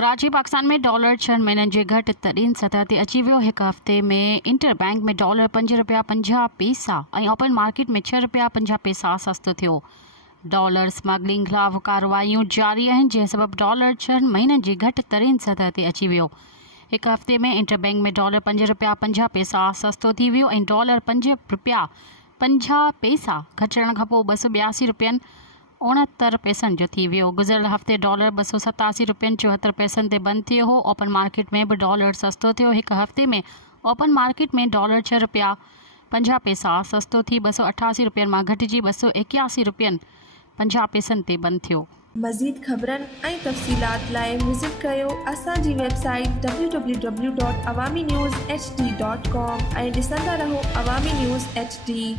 कराची पाकिस्तान में डॉलर 6 महीननि जे घटि तरीन सतह ते अची वियो। हिकु हफ़्ते में इंटरबैंक में डॉलर 5 रुपया 50 पैसा ऐं ओपन मार्केट में 6 रुपया 50 पैसा सस्तो थियो। डॉलर स्मगलिंग ख़िलाफ़ कार्रवाइयूं जारी आहिनि, जंहिं सबबि डॉलर 6 महीननि जी घटि तरीन सतह ते अची वियो। हिकु हफ़्ते में इंटरबैंक में डॉलर 5 रुपया 50 पैसा सस्तो थी वियो ऐं डॉलर 5 रुपया 50 पैसा घटण खां पोइ 282 रुपयनि 69 पैसनि जो थी वियो। गुज़िरियल हफ़्ते डॉलर 287 रुपयनि 74 पैसनि ते बंदि थियो हो। ओपन मार्केट में बि डॉलर सस्तो थियो। हिकु हफ़्ते में ओपन मार्केट में डॉलर 6 रुपया 50 पैसा सस्तो थी 288 रुपयनि मां घटिजी 281 रुपयनि 50 पैसनि ते बंदि थियो। मज़ीद ख़बरनि ऐं तफ़सीलात लाइ विज़िट कयो असांजी वेबसाइट www.awamiNewsHD.com ऐं ॾिसंदा रहो अवामी न्यूज़ HD।